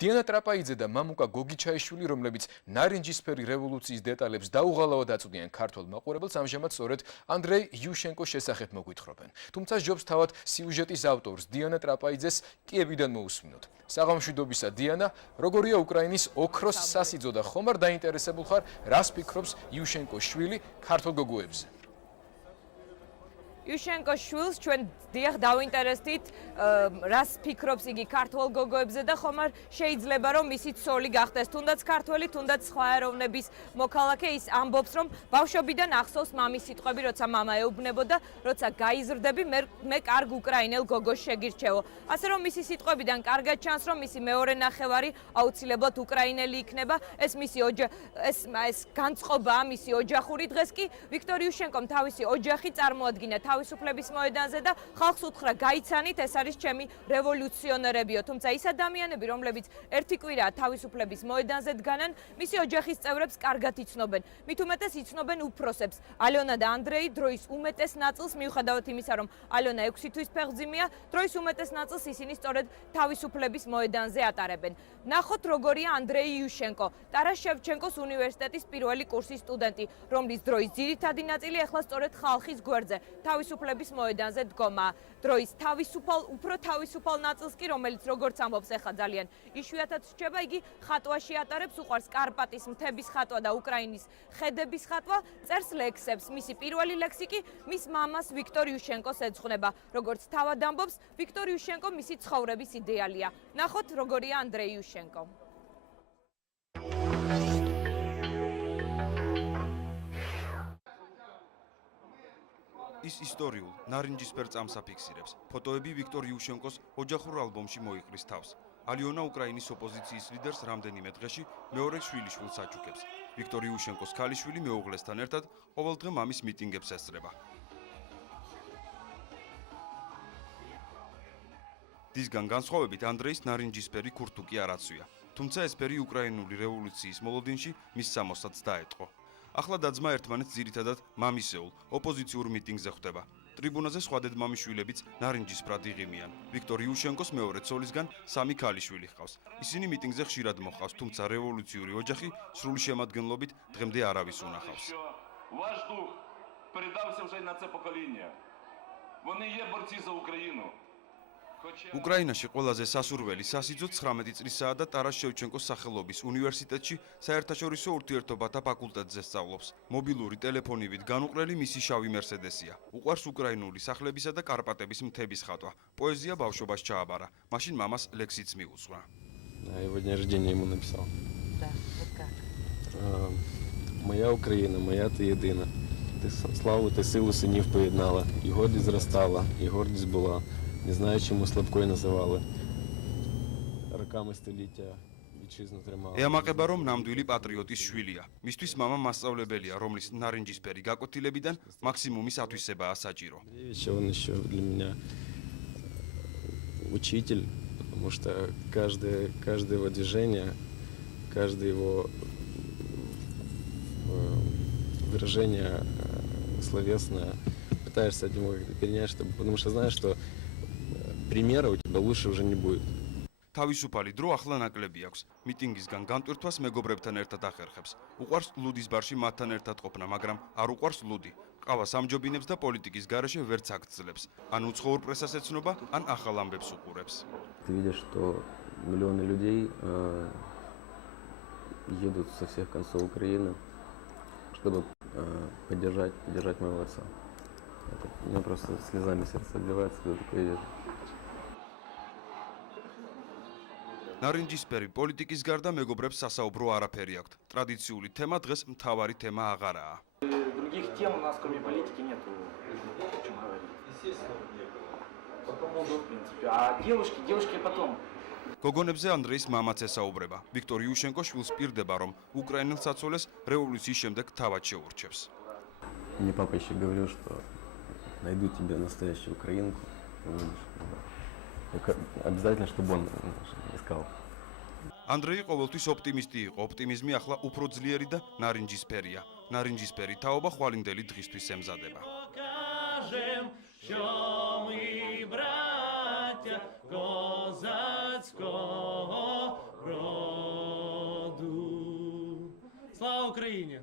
დიანა ტრაპაიძე და მამუკა გოგიჩაიშვილი, რომლებიც ნარინჯისფერი რევოლუციის დეტალებს დაუღალავად აწვდიან ქართველ მაყურებელს, ამჟამად სწორედ ანდრეი იუშენკოს შესახებ მოგვითხრობენ. თუმცა ჯობს თავად სიუჟეტის ავტორს დიანა ტრაპაიძეს კიევიდან მოусმინოთ. საღამოშვიდობისა დიანა, როგორია უკრაინის ოქროს სასიძო და ხომ არ დაინტერესებულ ხარ, რას ფიქრობს იუშენკოს შვილი ქართულ გოგოებზე? იუშენკოს შვილს ჩვენ დიახ დავინტერესდით, რას ფიქრობს იგი ქართულ გოგოებზე და ხომ არ შეიძლება რომ მისი ცოლი გახდეს, თუნდაც ქართველი, თუნდაც სხვა ეროვნების მოქალაქე. ის ამბობს, რომ ბავშვობიდან ახსოვს მამის სიტყვები, როცა მამა ეუბნებოდა, როცა გაიზრდები, მე კარგ უკრაინელ გოგოს შეგირჩევო. ასე რომ მისი სიტყვებიდან კარგად ჩანს, რომ მისი მეორე ნახევარი აუცილებლად უკრაინელი იქნება. ეს განწყობაა მისი ოჯახური. დღეს კი ვიქტორ იუშენკომ თავისი ოჯახი წარმოადგინა თავისუფლების მოედანზე და ხალხს უთხრა გაიცანით, ეს არის ჩემი რევოლუციონერებიო. თუმცა ის ადამიანები, რომლებიც ერთი კვირაა თავისუფლების მოედანზე დგანან, მისი ოჯახის წევრებს კარგად იცნობენ. მით უმეტეს იცნობენ უფროსებს. ალიონა და ანდრეი დროის უმეტეს ნაწილს, მიუხედავად იმისა, რომ ალიონა 6 თვის ფეხმძიმეა, დროის უმეტეს ნაწილს ისინი სწორედ თავისუფლების მოედანზე ატარებენ. ნახოთ როგორია ანდრეი იუშენკო, ტარას შევჩენკოს უნივერსიტეტის პირველი კურსის სტუდენტი, რომლის დროის ძირითადი ნაწილი ახლა სწორედ ხალხის გვერდზე თავისუფლების მოედანზე დგომა. დროის უფრო თავისუფალ ნაწილს კი, რომელიც როგორც ამბობს ახლა ძალიან იშვიათად რჩება, იგი ხატვაში ატარებს, უყვარს კარპატის მთების ხატვა და უკრაინის ხედების ხატვა, წერს ლექსებს. მისი პირველი ლექსი კი მის მამას ვიქტორ იუშენკოს ეძღვნება. როგორც თავად ამბობს, ვიქტორ იუშენკო მისი ცხოვრების იდეალია. ნახოთ როგორია ანდრეი იუშენკო. ის ისტორიულ ნარინჯისფერ წამს აფიქსირებს. ფოტოები ვიქტორ იუშენკოს ოჯახურ ალბომში მოიყრის თავს. ალიონა უკრაინის ოპოზიციის ლიდერს რამდენიმე დღეში მეორე შვილიშვილს აჩუქებს. ვიქტორ იუშენკოს ქალიშვილი მეუღლესთან ერთად ყოველდღე მამის მიტინგებს ესწრება. დისგან განსხვავებით ანდრეის ნარინჯისფერი ქურთუკი არ აცვია. თუმცა ეს ფერი უკრაინული რევოლუციის მოლოდინში მის სამოსადს დაეტყო. ახლა და-ძმა ერთმანეთს ძირითადად მამისეულ ოპოზიციურ მიტინგზე ხვდება. ტრიბუნაზე სხვა დედმამიშვილებიც ნარინჯისფრად იღიმიან. ვიქტორ იუშენკოს მეორე ცოლისგან 3 ქალიშვილი ჰყავს. ისინი მიტინგზე ხშირად მოჰყავს, თუმცა რევოლუციური ოჯახი სრული შემადგენლობით დღემდე არავის უნახავს. Ваш дух передався вже на це покоління. Вони є борці за Україну. უკრაინაში ყველაზე სასურველი სასიძო 19 წლისაა და ტარას შევჩენკოს სახელობის უნივერსიტეტში საერთაშორისო ურთიერთობათა ფაკულტეტზე სწავლობს. მობილური ტელეფონივით განუყრელი მისი შავი მერსედესია. უყვარს უკრაინული სახლებისა და კარპატების მთების ხატვა. პოეზია ბავშვობას ჩააბარა. მაშინ მამას ლექსიც მიუძღვა. Его день рождения ему написал. Да, вот как. Моя Україна, моя ти єдина. Ти славу та силу синів поєднала. І гордість зростала, і гордість була. Не знаю, чому слабкою називали. Роками століття вітчизну тримала. ეამაყება, რომ ნამდვილი პატრიოტის შვილია. მისთვის мама მასწავლებელია, რომლის ნარინჯისფერი გაკვეთილებიდან მაქსიმუმის ათვისებაა საჭირო. Он еще для меня учитель, потому что каждое его движение, каждое его выражение словесное пытаешься от него перенять, потому что знаешь, что примера у тебя лучше уже не будет. თავისუფალი დრო ახლა ნაკლები აქვს. მიტინგისგან განტვირთვას მეგობრებთან ერთად ახერხებს. უყვარს ლუდის ბარში მათთან ერთად ყოფნა, მაგრამ არ უყვარს ლუდი. ყავას ამჯობინებს და პოლიტიკის გარეშე ვერც აგრძელებს. ან უცხოურ პრესას ეცნობა, ან ახალ ამბებს უყურებს. Ты видишь, что миллионы людей едут со всех концов Украины, чтобы поддержать моего отца. У меня просто слезами сердце обливается, когда такое видишь. ნარინჯისფერი პოლიტიკის გარდა მეგობრებს სასაუბრო არაფერი აქვთ. ტრადიციული თემა დღეს მთავარი თემა აღარაა. Других тем у нас, кроме политики, нету, о чем говорить. Естественно, в принципе. А девушки потом. გოგონებზე ანდრეის მამაც ესაუბრება. ვიქტორ იუშენკო შვილს პირდება, რომ უკრაინელ საცოლეს რევოლუციის შემდეგ თავად შეურჩევს. Мне папа еще говорил, что найду тебе настоящую украинку. Обязательно, чтобы он искал. ანდრეი ყოველთვის ოპტიმისტი იყო. ოპტიმიზმი ახლა უფრო ძლიერი და ნარინჯისფერია. ნარინჯისფერი თაობა ხვალინდელი დღისთვის ემზადება. Козацького Слава Україні!